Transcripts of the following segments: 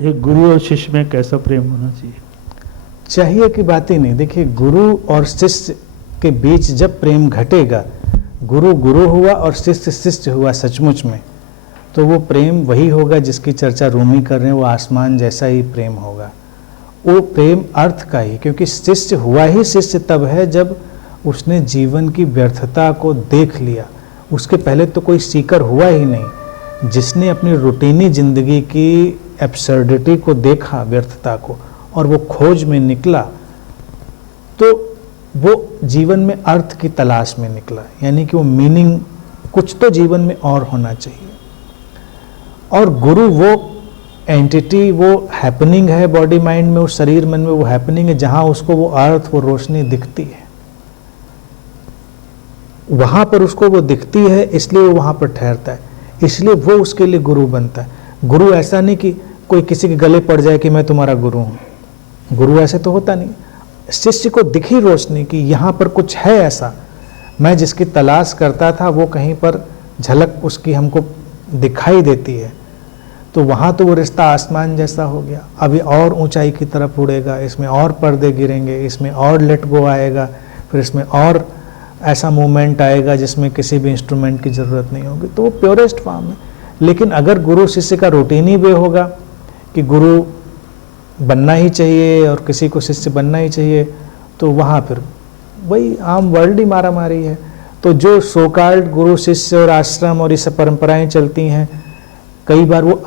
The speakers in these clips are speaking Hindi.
एक गुरु और शिष्य में कैसा प्रेम होना चाहिए? चाहिए की बात ही नहीं। देखिए, गुरु और शिष्य के बीच जब प्रेम घटेगा, गुरु गुरु हुआ और शिष्य शिष्य हुआ सचमुच में, तो वो प्रेम वही होगा जिसकी चर्चा रूमी कर रहे हैं, वो आसमान जैसा ही प्रेम होगा। वो प्रेम अर्थ का ही, क्योंकि शिष्य हुआ ही शिष्य तब है जब उसने जीवन की व्यर्थता को देख लिया। उसके पहले तो कोई सीकर हुआ ही नहीं। जिसने अपनी रूटीनी जिंदगी की एब्सर्डिटी को देखा, व्यर्थता को, और वो खोज में निकला, तो वो जीवन में अर्थ की तलाश में निकला। यानी कि वो मीनिंग, कुछ तो जीवन में और होना चाहिए। और गुरु वो एंटिटी, वो हैपनिंग है बॉडी माइंड में, उस शरीर मन में वो हैपनिंग है जहां उसको वो अर्थ, वो रोशनी दिखती है। वहां पर उसको वो दिखती है, इसलिए वो वहां पर ठहरता है, इसलिए वो उसके लिए गुरु बनता है। गुरु ऐसा नहीं कि कोई किसी के गले पड़ जाए कि मैं तुम्हारा गुरु हूं। गुरु ऐसे तो होता नहीं। शिष्य को दिखी रोशनी कि यहाँ पर कुछ है ऐसा, मैं जिसकी तलाश करता था वो कहीं पर झलक उसकी हमको दिखाई देती है, तो वहाँ तो वो रिश्ता आसमान जैसा हो गया। अभी और ऊंचाई की तरफ उड़ेगा, इसमें और पर्दे गिरेंगे, इसमें और लेट गो आएगा, फिर इसमें और ऐसा मूवमेंट आएगा जिसमें किसी भी इंस्ट्रूमेंट की ज़रूरत नहीं होगी। तो वो प्योरेस्ट फॉर्म है। लेकिन अगर गुरु शिष्य का रूटीन ही वे होगा कि गुरु बनना ही चाहिए और किसी को शिष्य बनना ही चाहिए, तो वहाँ फिर वही आम वर्ल्ड ही मारा मारी है। तो जो सोकाल्ड गुरु शिष्य और आश्रम और ये सब परंपराएं चलती हैं, कई बार वो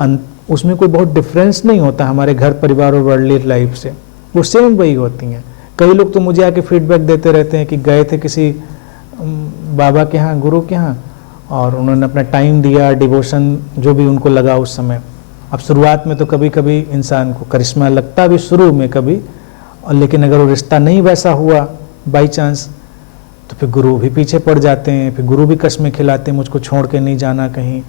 उसमें कोई बहुत डिफरेंस नहीं होता हमारे घर परिवार और वर्ल्डली लाइफ से, वो सेम वही होती हैं। कई लोग तो मुझे आके फीडबैक देते रहते हैं कि गए थे किसी बाबा के यहाँ, गुरु के यहाँ, और उन्होंने अपना टाइम दिया, डिवोशन जो भी उनको लगा उस समय। अब शुरुआत में तो कभी कभी इंसान को करिश्मा लगता भी शुरू में कभी, और लेकिन अगर वो रिश्ता नहीं वैसा हुआ बाई चांस, तो फिर गुरु भी पीछे पड़ जाते हैं। फिर गुरु भी कस्में खिलाते हैं, मुझको छोड़ के नहीं जाना कहीं,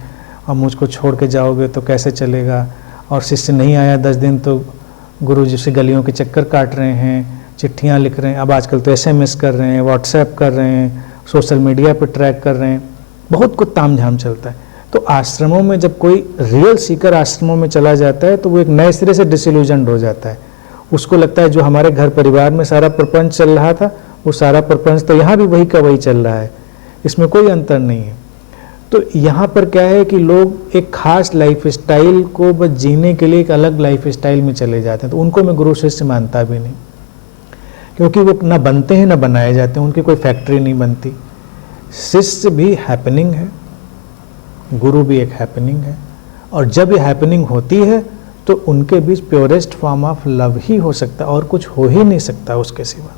और मुझको छोड़ के जाओगे तो कैसे चलेगा। और शिष्य नहीं आया 10 दिन तो गुरु जी से गलियों के चक्कर काट रहे हैं, चिट्ठियाँ लिख रहे हैं। अब आजकल तो SMS कर रहे हैं, व्हाट्सएप कर रहे हैं, सोशल मीडिया पर ट्रैक कर रहे हैं, बहुत कुछ तामझाम चलता है। तो आश्रमों में जब कोई रियल सीकर आश्रमों में चला जाता है तो वो एक नए सिरे से डिसइल्यूजन्ड हो जाता है। उसको लगता है जो हमारे घर परिवार में सारा प्रपंच चल रहा था, वो सारा प्रपंच तो यहाँ भी वही का वही चल रहा है, इसमें कोई अंतर नहीं है। तो यहाँ पर क्या है कि लोग एक खास लाइफ स्टाइल को बस जीने के लिए एक अलग लाइफ स्टाइल में चले जाते हैं। तो उनको मैं गुरु शिष्य मानता भी नहीं, क्योंकि वो ना बनते हैं ना बनाए जाते हैं, उनकी कोई फैक्ट्री नहीं बनती। शिष्य भी हैपनिंग है, गुरु भी एक हैपनिंग है, और जब ये हैपनिंग होती है तो उनके बीच प्योरेस्ट फॉर्म ऑफ लव ही हो सकता है, और कुछ हो ही नहीं सकता उसके सिवा।